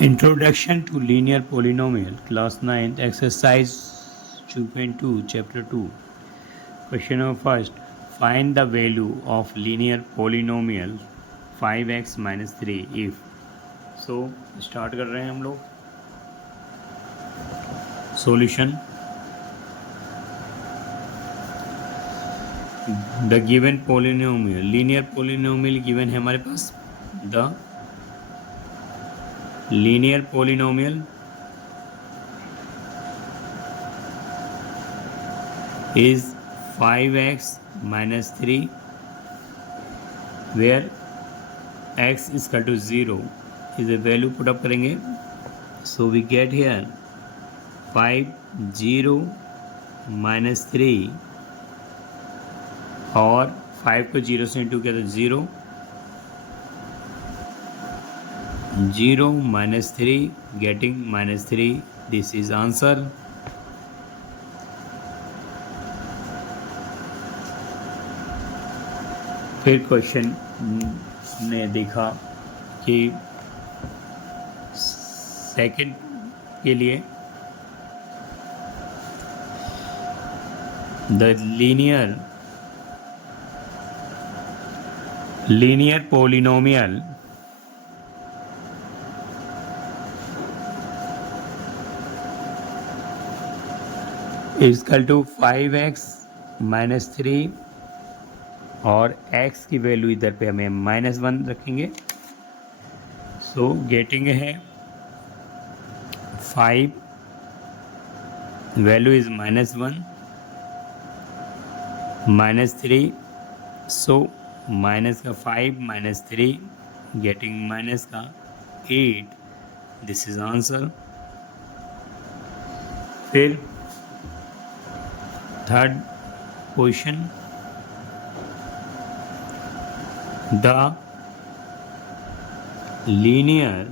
Introduction to Linear Polynomial, Class 9, Exercise 2.2, Chapter 2. Question number first. Find the value of linear polynomial 5x minus 3 if. So, start कर रहे हैं हम लोग. Solution. The given polynomial, linear polynomial given है हमारे पास. The linear polynomial is 5x minus 3 where x is equal to 0 is a value put up करेंगे. So we get here 5 0 minus 3 और 5 को 0 से इंटू किया तो 0 0 minus 3 getting minus 3. This is answer. फिर question ने देखा कि सेकंड के लिए the linear polynomial is equal to 5x minus 3 और x की वैल्यू इधर पे हमें -1 रखेंगे. सो गेटिंग है 5 वैल्यू इज -1 -3. सो माइनस का 5 -3 गेटिंग माइनस का 8. This is answer. फिर third question. The linear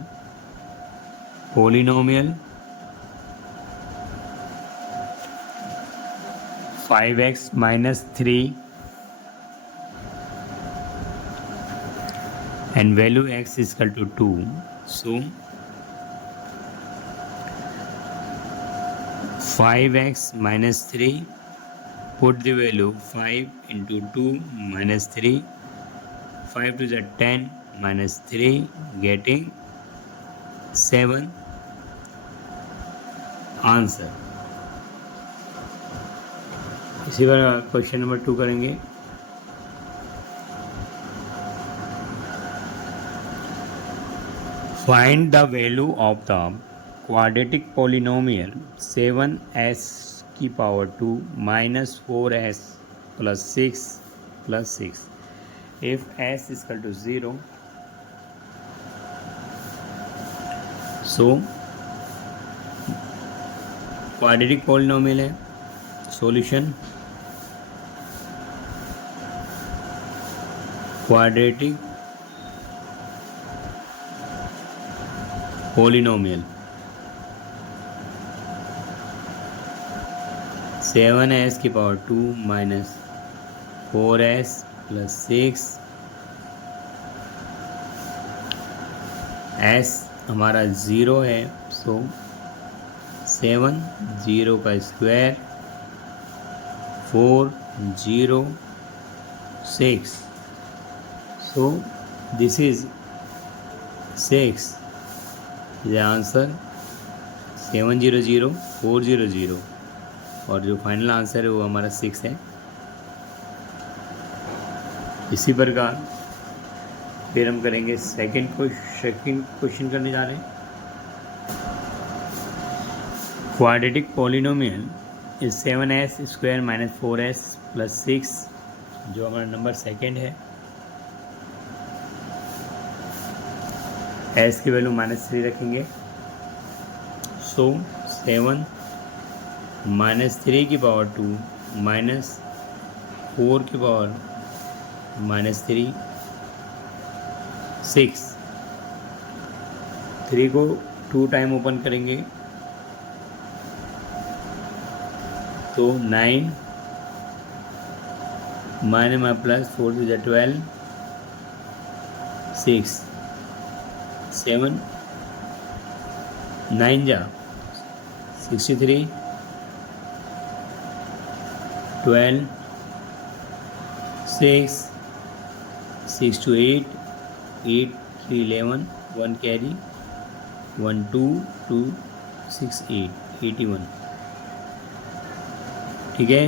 polynomial 5x minus 3 and value x is equal to 2. So 5x minus 3, put the value 5 into 2 minus 3. 5 to the 10 minus 3 getting 7. Answer. इसी का question number 2 करेंगे. Find the value of the quadratic polynomial 7s की power 2 minus 4s plus 6 plus 6. If s is equal to 0, so quadratic polynomial है. Solution quadratic polynomial 7s की power 2 minus 4s plus 6. s हमारा 0 है. सो 7 0 का square 4 0 6. So this is 6 is answer. 7 0 0 4 0 0 और जो final answer है वो हमारा 6 है. इसी प्रकार फिर हम करेंगे सेकंड क्वेश्चन करने जा रहे हैं. Quadratic polynomial is 7s square minus 4s plus 6 जो हमारा नंबर सेकंड है. s की वैल्यू -3 रखेंगे. सो 7 -3 की पावर 2 माइनस 4 की पावर -3 6. 3 को 2 टाइम ओपन करेंगे तो 9 माइनस प्लस 4 to the 12 6 7 9 जा 63, 12, 6, 6 to 8, 8 3 11, 1 carry, 1 2 2 6 8, 81. ठीक है,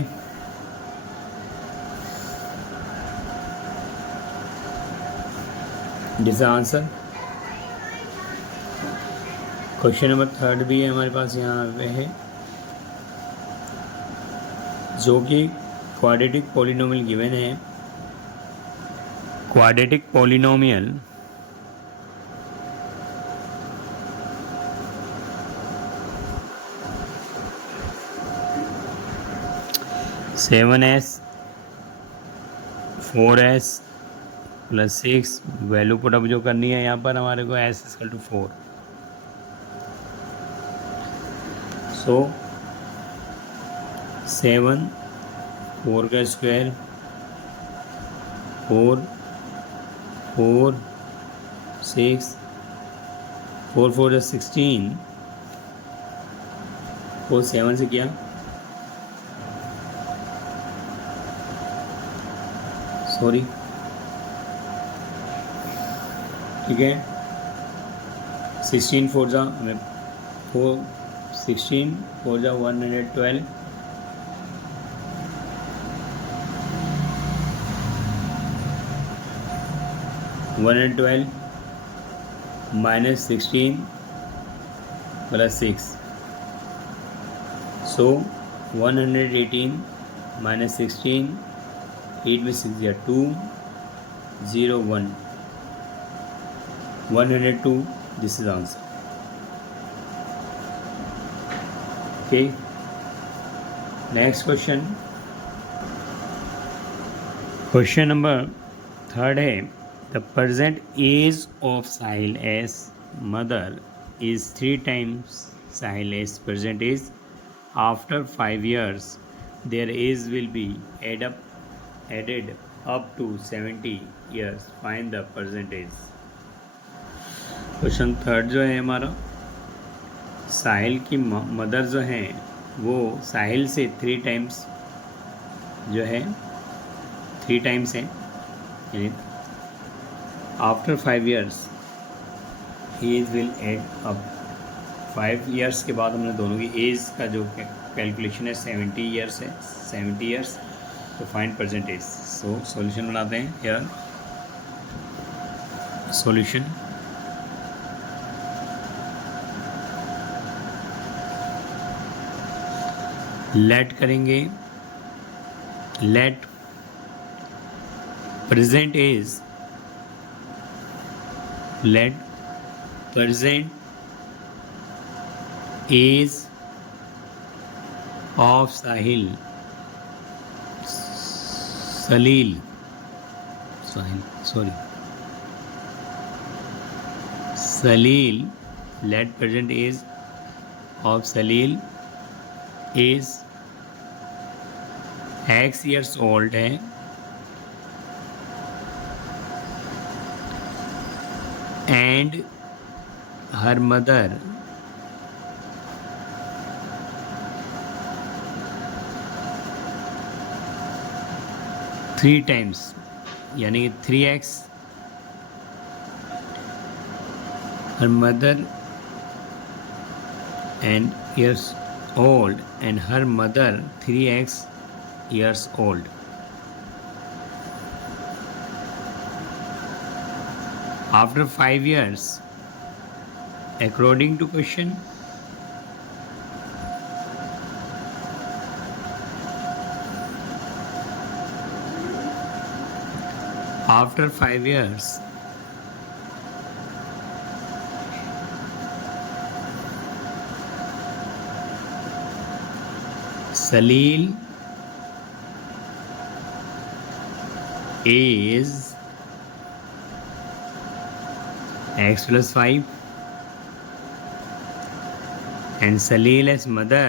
दिस आंसर। क्वेश्चन नंबर 3 भी है हमारे पास यहाँ पे है, जो कि क्वाड्रेटिक पॉलिनोमियल गिवन है। Quadratic polynomial seven S 4s plus 6, value put up जो करनी है यहाँ पर हमारे को s इक्वल टू 4। सो 7, 4 का स्क्वायर 4 4 6, 4 4 16, 4 7 से किया, सॉरी, ठीक है। 16 4 जा हमें 4, 16 4 जा 112, 112 माइनस 16 प्लस 6, सो 118 माइनस 16, 8 में 6 या 2, 0 1, 102, this is answer. Okay, next question. Question number 3 है, the present age of Sahil S mother is 3 times Sahil S present age. After 5 years their age will be added up to 70 years. Find the present age. Question 3 जो है हमारा, साहिल की mother जो है वो साहिल से 3 times जो है 3 टाइम्स है, यानी after 5 years age will add up. 5 years के बाद हमने दोनों की एज का जो कैलकुलेशन है 70 ईयर्स है, 70 ईयर्स, तो find present age. So solution बनाते हैं। हियर सॉल्यूशन, लेट करेंगे, let present age, let present age of Sahil, Salil, sorry Salil, let present age of Salil is X years old है, and her mother three times, यानी 3x, her mother and years old, and her mother 3x years old. After 5 years, according to question, after 5 years, Salil is x plus 5, and Salil as mother,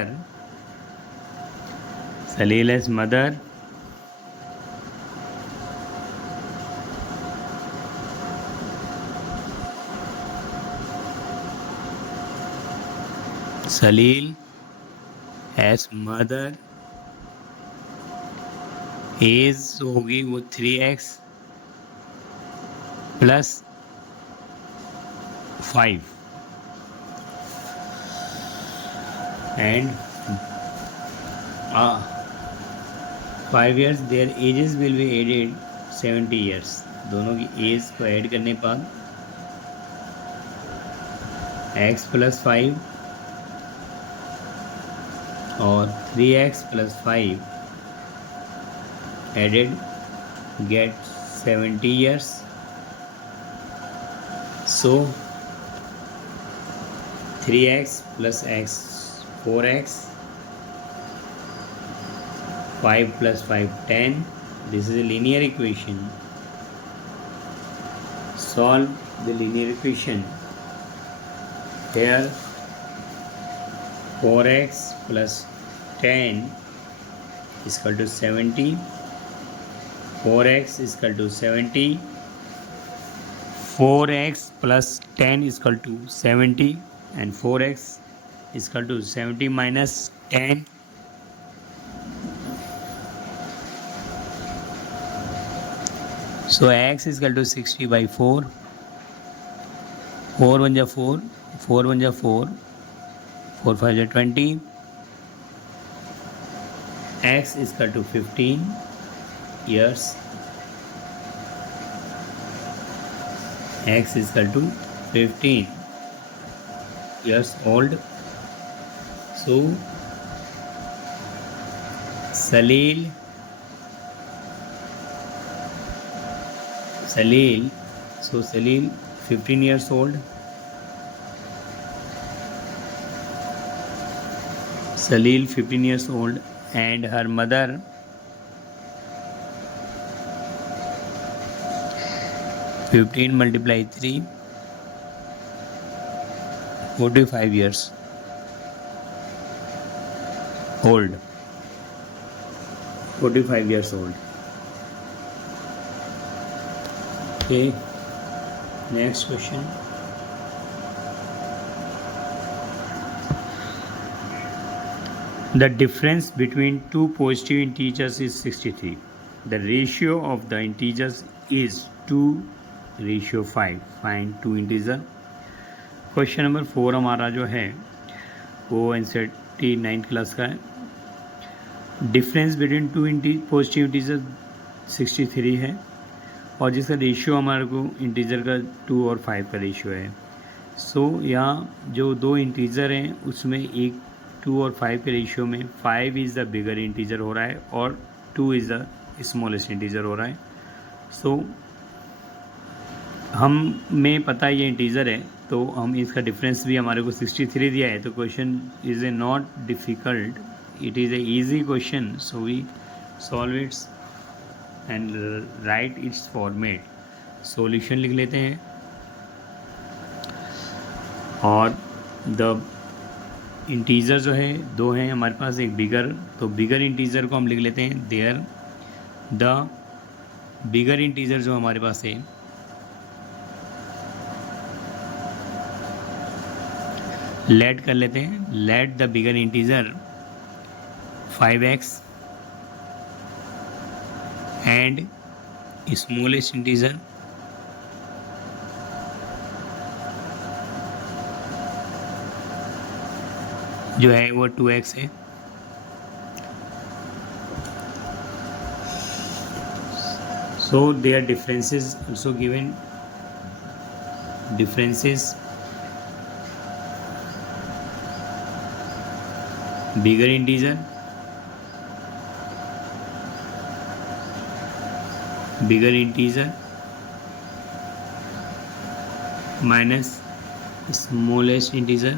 Salil age mother, age होगी वो 3x plus 5 and 5 years their ages will be added 70 years. दोनों की as को add करने के बाद x plus 5 और 3x plus 5 added get 70 years. So 3x plus x 4x, 5 plus 5 10. This is a linear equation. Solve the linear equation. Here 4x plus 10 is equal to 70. 4x is equal to 70. 4x plus 10 is equal to 70, and 4x is equal to 70 minus 10. So x is equal to 60 by 4. 4 1 ja 4, 4 1 ja 4, 4 5 ja 20. X is equal to 15 years. X is equal to 15 years old. So Salil so Salil 15 years old. Salil 15 years old, and her mother 15 multiply 3, 45 years old. 45 years old. Okay, next question. The difference between two positive integers is 63. The ratio of the integers is 2:5. Find two integer. Question number 4 हमारा जो है वो NCERT 9th class का है. Difference between two positive integer 63 है, और जिसका ratio हमारे को इंटीजर का 2 और 5 का रेशियो है. सो यहाँ जो दो इंटीजर हैं उसमें एक 2 और 5 के रेशियो में 5 इज़ द बिगर इंटीजर हो रहा है और 2 इज़ द स्मॉलेस्ट इंटीजर हो रहा है. सो हमें पता है ये इंटीजर है, तो हम इसका डिफरेंस भी हमारे को 63 दिया है. तो question is a not difficult, it is a easy question. So we solve its and write its format. Solution लिख लेते हैं, और द इंटीजर जो है दो हैं हमारे पास, एक बिगर, तो बिगर इंटीजर को हम लिख लेते हैं देयर. द बिगर इंटीजर जो हमारे पास है लेट कर लेते हैं. Let the bigger integer 5x and smallest integer जो है वो 2x है. So their differences also given. Differences bigger integer minus smallest integer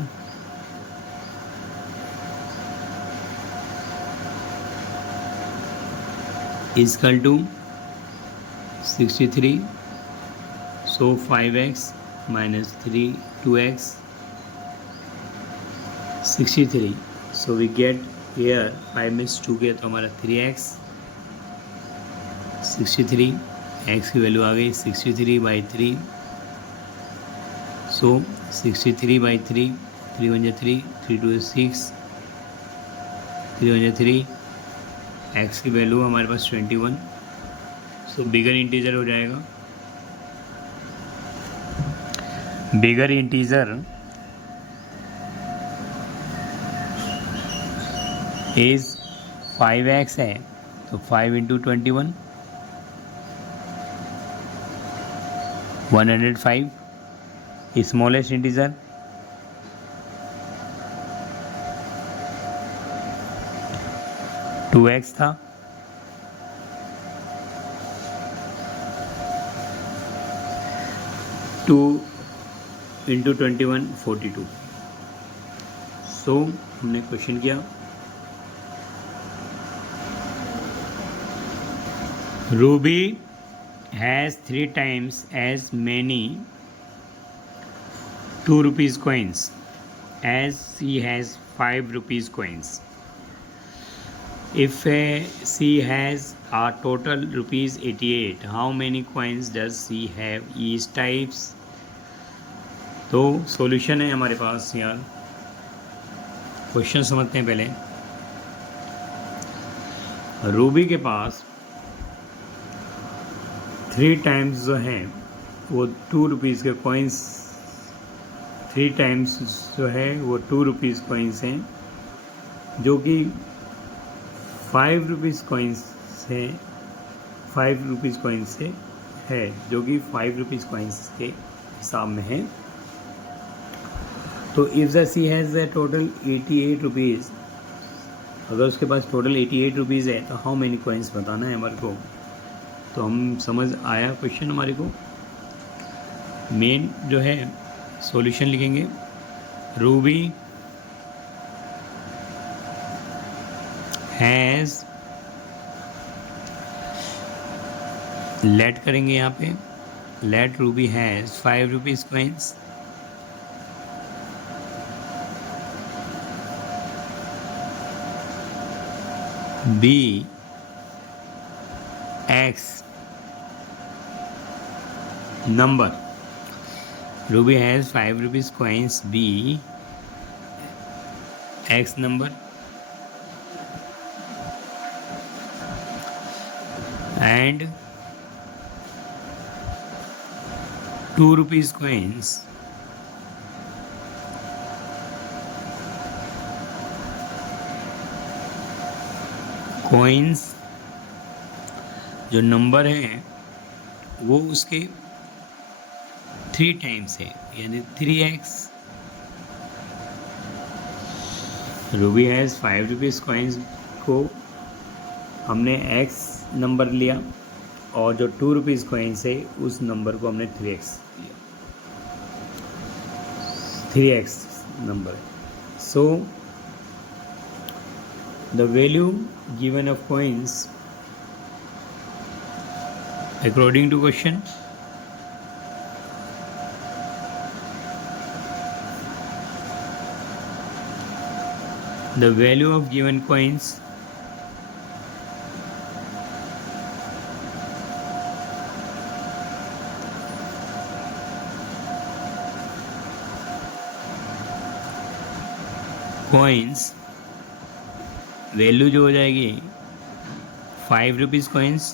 is equal to 63. So 5x minus 2x 63. So we get here 5 में 2 के तो हमारा 3x 63, x की value आ गई 63/3. So 63/3 3 1 3, 3 2 6, 3 1 3, एक्स की वैल्यू हमारे पास 21, सो बिगर इंटीजर हो जाएगा। बिगर इंटीजर इज 5x है, तो 5 इंटू 21 105। स्मॉलेस्ट इंटीजर 2x था, टू इंटू 21 42। सो हमने क्वेश्चन किया, Ruby has 3 times as many 2 rupees coins as she has 5 rupees coins. If she has a total rupees 88, how many coins does she have each types? तो solution है हमारे पास यार। Question समझते हैं पहले। Ruby के पास 3 टाइम्स जो हैं वो 2 रुपीज़ के कॉइन्स, 3 टाइम्स जो है वो 2 रुपीज़ कॉइन्स हैं, जो कि 5 रुपीज़ कॉइन्स से 5 रुपीज़ कॉइन्स से है, जो कि 5 रुपीज़ कॉइन्स के हिसाब में है। तो if the she has a total 88 rupees, अगर उसके पास टोटल 88 रुपीज़ है तो हाउ मेनी कॉइन्स बताना है हमारे को। तो हम समझ आया क्वेश्चन हमारे को। मेन जो है सॉल्यूशन लिखेंगे, रूबी हैज़, लेट करेंगे यहाँ पे, let Ruby has 5 rupees coins, B x number. Ruby has 5 rupees coins, B X number, and 2 rupees coins जो नंबर है वो उसके 3 टाइम्स है, यानी 3x। Ruby has 5 rupees coins को हमने x नंबर लिया, और जो 2 रुपीज़ कॉइन्स है उस नंबर को हमने 3x लिया, 3x नंबर। So the value given of coins according to question, the value of given coins value जो हो जाएगी 5 rupees coins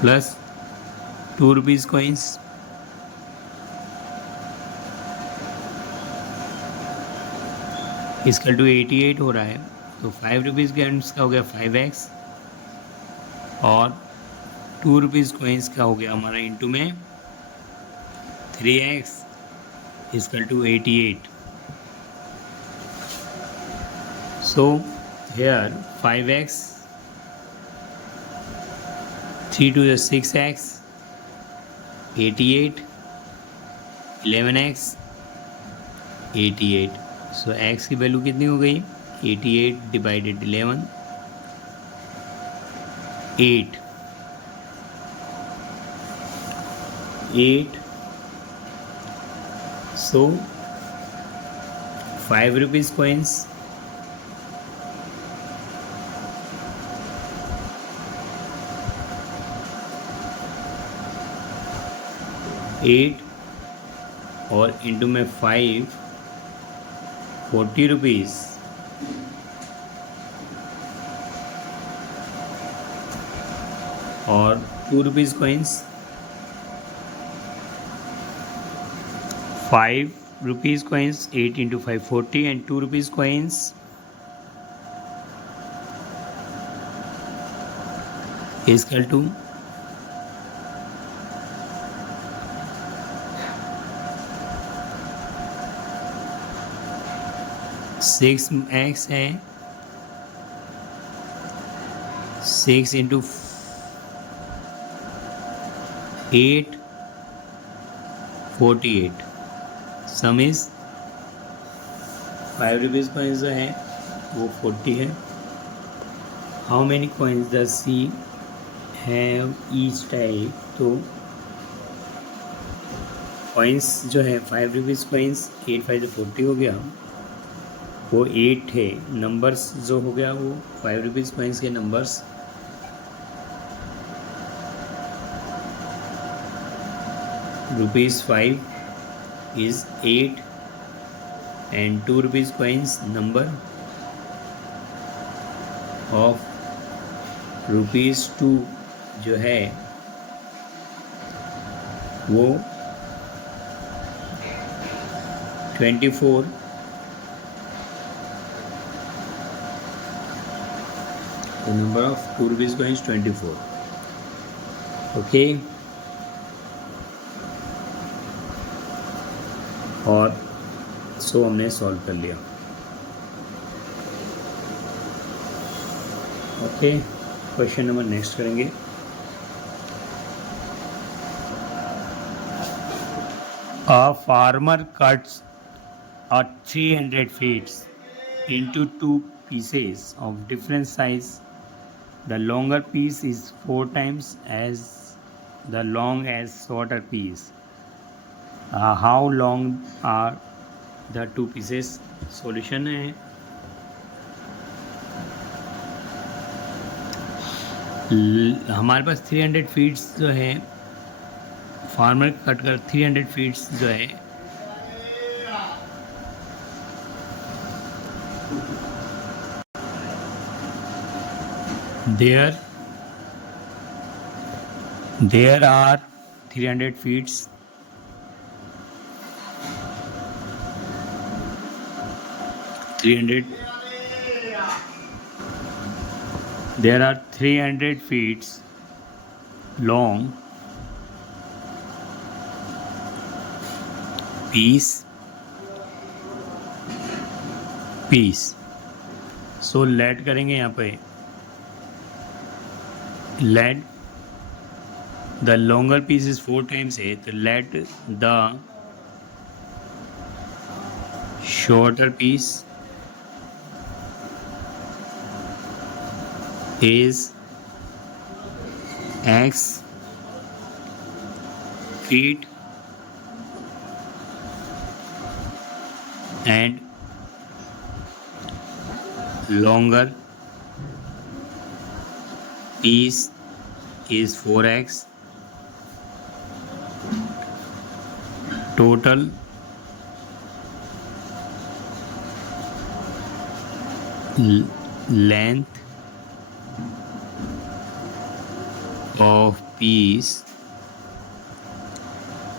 plus 2 rupees coins equal to 88 हो रहा है, तो 5 रुपीज़ कॉइन्स का हो गया 5x, और 2 रुपीज़ कॉइन्स का हो गया हमारा इंटू में 3x equal to 88। So here 5x, 3 to 6x, 88, 11x, 88। So x की वैल्यू कितनी हो गई, 88 डिवाइडेड 11, 8। सो 5 रुपीज़ कॉइन्स, 8 और इंटू में 5 40 रुपीज़ और 2 rupees coins 5 rupees coins 8 into 5 40 and 2 rupees coins is equal to 6x है 6 into 8 48 sum is 5 rupees coins जो है वो 40 है. How many coins does she have each type. तो कॉइन्स जो है 5 रुपीज़ कॉइन्स 8 5 40 हो गया, वो 8 है. नंबर्स जो हो गया वो 5 रुपीज़ कॉइन्स के numbers ₹5 is 8 and 2 rupees coins number of ₹2 जो है वो 24. The number of 2 rupees coins 24. Okay. और सो हमने सॉल्व कर लिया. ओके, क्वेश्चन नंबर नेक्स्ट करेंगे. A farmer cuts a 300 feet into 2 pieces of different size. The longer piece is 4 times as the long as shorter piece. How long are the 2 pieces? Solution है हमारे पास 300 feats जो है, farmer cut कर 300 feats जो है there are 300 feet. There are 300 feet long piece. So let करेंगे यहाँ पे. Let the longer piece is 4 times है, तो let the shorter piece is x feet and longer piece is 4x. Total length of piece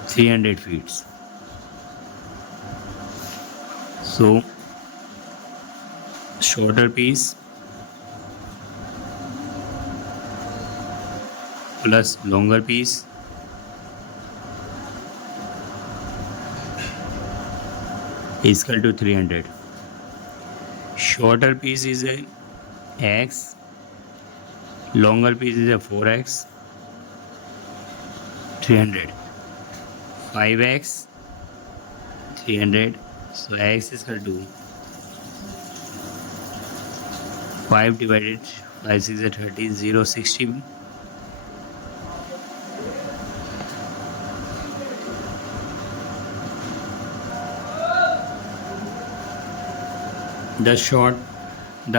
300 feet. So shorter piece plus longer piece is equal to 300. Shorter piece is a x, longer piece is a 4x. 300 5x 300, so x is equal to 5 divided 5 6 is 30 0 60. The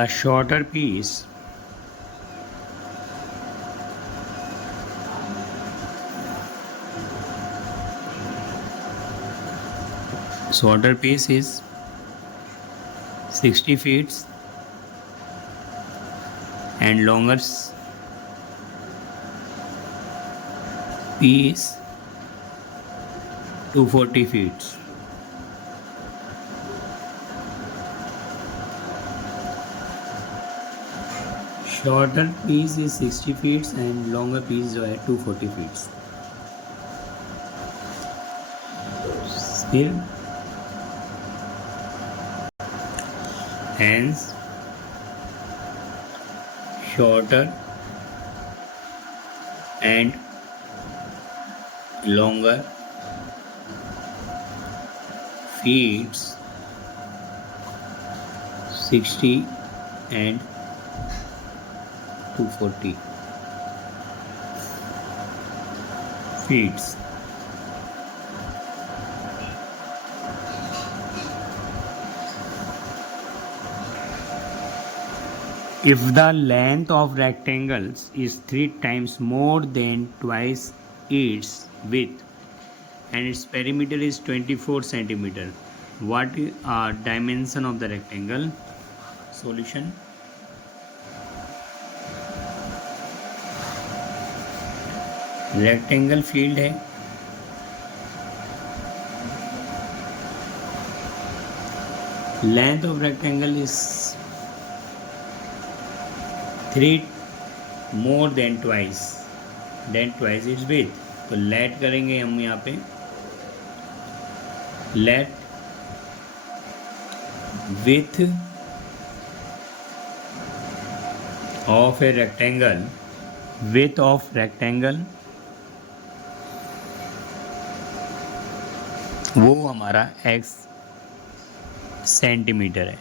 shorter piece shorter piece is 60 feet and longer piece 240 feet. Shorter piece is 60 feets and longer piece जो है 240 feats. फिर hence shorter and longer feet 60 and 240 feet. If the length of rectangles is 3 times more than twice its width and its perimeter is 24 centimeter, what are dimension of the rectangle? Solution. Rectangle field है, length of rectangle is 3 more than twice its width. तो let करेंगे हम यहाँ पे, let width of a rectangle, width of rectangle वो हमारा x centimetre है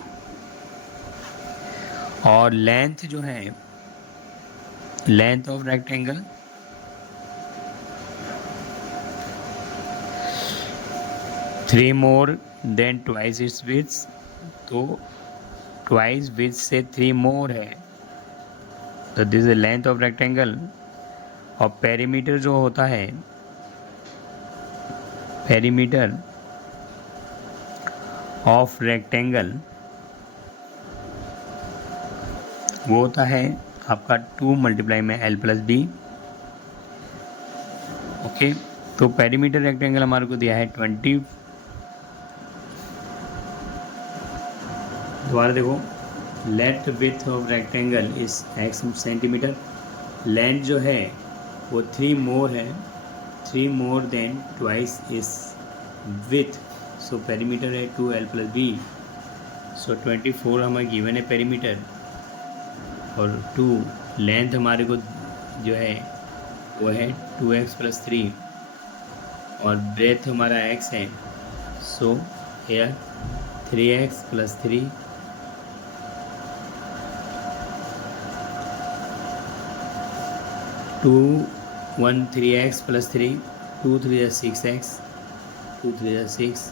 और लेंथ जो है, length of rectangle three more than twice its width, तो ट्वाइस विड्थ से 3 मोर है, तो this is length of rectangle. और पेरीमीटर जो होता है, पेरीमीटर ऑफ रेक्टेंगल वो होता है आपका 2 मल्टीप्लाई में L प्लस डी. ओके, तो पेरीमीटर रेक्टेंगल हमारे को दिया है 20. दोबारा देखो, let width of rectangle is x centimetre, length जो है वो 3 मोर है, 3 more than twice is width, so perimeter है 2L प्लस बी. सो 24 हमें गिवन है पेरीमीटर और 2 लेंथ हमारे को जो है वो है 2x प्लस 3 और ब्रेथ हमारा x है, so here 3x plus 3 2 1 3x plus 3 2 3 6x 2 3 6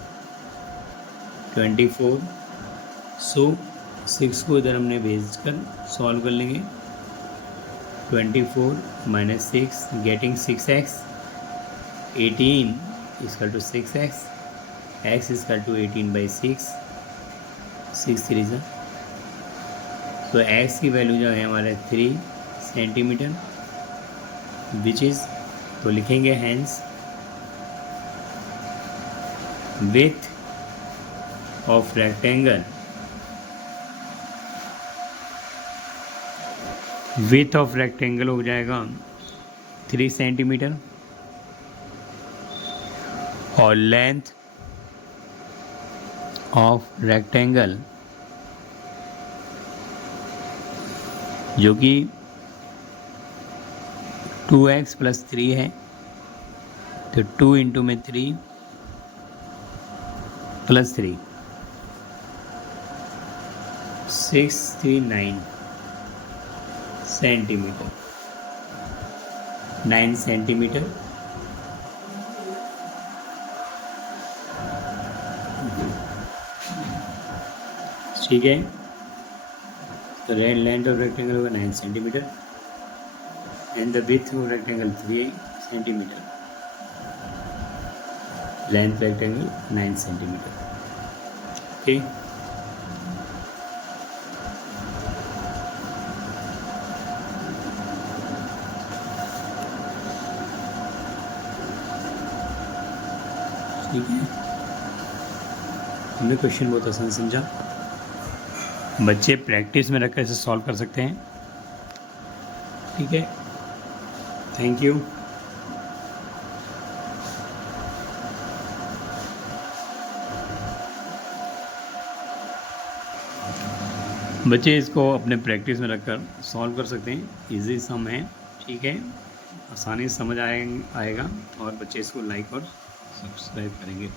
24. सो 6 को इधर हमने भेज कर सॉल्व कर लेंगे. 24 minus 6 getting 6x, 18 equal to 6x, x equal to 18/6, 6 3 सा. तो x की वैल्यू जो है हमारे 3 सेंटीमीटर विच इज़, तो लिखेंगे hence width of rectangle, width of rectangle हो जाएगा 3 सेंटीमीटर और लेंथ ऑफ रेक्टेंगल जो कि 2x प्लस 3 है, तो 2 इंटू में 3 प्लस 3 639 सेंटीमीटर, 9 सेंटीमीटर. ठीक है, तो लेंथ ऑफ रेक्टेंगल होगा 9 centimetre and the width of rectangle 3 centimetre, length rectangle 9 centimetre. Okay, ठीक है, हमने क्वेश्चन बहुत आसान समझा। बच्चे प्रैक्टिस में रखकर इसे सॉल्व कर सकते हैं। ठीक है, थैंक यू। बच्चे इसको अपने प्रैक्टिस में रखकर सॉल्व कर सकते हैं। इजी सम है, ठीक है, आसानी से समझ आएगा और बच्चे इसको लाइक और सब्सक्राइब करेंगे।